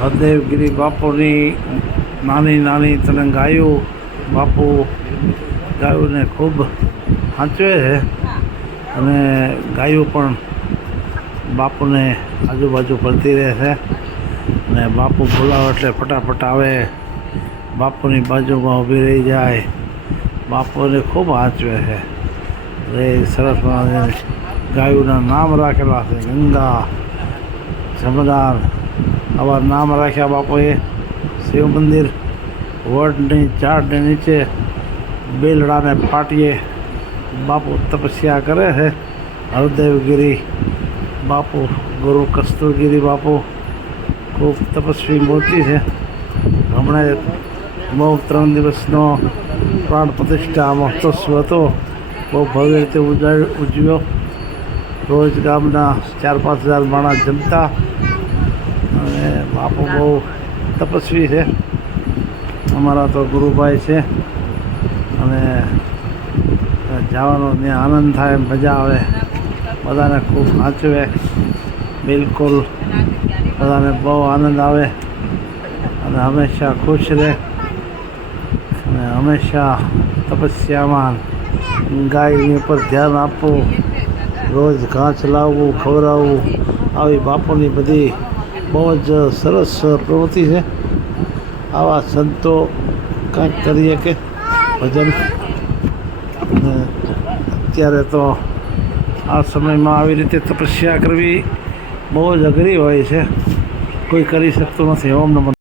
હરદેવગીરી બાપુની નાની નાની તને ગાયો બાપુ ગાયોને ખૂબ સાચવે છે અને ગાયો પણ બાપુને આજુબાજુ ફરતી રહે છે અને બાપુ બોલાવે એટલે ફટાફટ આવે, બાપુની બાજુમાં ઊભી રહી જાય, બાપુને ખૂબ સાચવે છે. એ સરસ ગાયોના નામ રાખેલા છે, ગંગા, જમદાર, આવા નામ રાખ્યા બાપુએ. શિવ મંદિર વડની ઝાડને નીચે બેલડાને પાટીએ બાપુ તપસ્યા કરે છે. હરદેવગીરી બાપુ, ગુરુ કસ્તુરગીરી બાપુ ખૂબ તપસ્વી મૂર્તિ છે. હમણાં બહુ 3 દિવસનો પ્રાણ પ્રતિષ્ઠા મહોત્સવ હતો, બહુ ભવ્ય રીતે ઉજવ્યો. રોજ ગામના 4-5 હજાર માણસ જમતા અને બાપુ બહુ તપસ્વી છે. અમારા તો ગુરુભાઈ છે અને જવાનો ત્યાં આનંદ થાય, મજા આવે, બધાને ખૂબ સાચવે, બિલકુલ બધાને બહુ આનંદ આવે અને હંમેશા ખુશ રહે અને હંમેશા તપસ્યામાં ગાયની ઉપર ધ્યાન આપવું, રોજ ઘાસ લાવવું, ખવડાવવું, આવી બાપુની બધી બહુ જ સરસ પ્રવૃત્તિ છે. આવા સંતો કંઈક કરીએ કે ભજન. અને અત્યારે તો આ સમયમાં આવી રીતે તપસ્યા કરવી બહુ જ અઘરી હોય છે, કોઈ કરી શકતું નથી. ઓમ નમઃ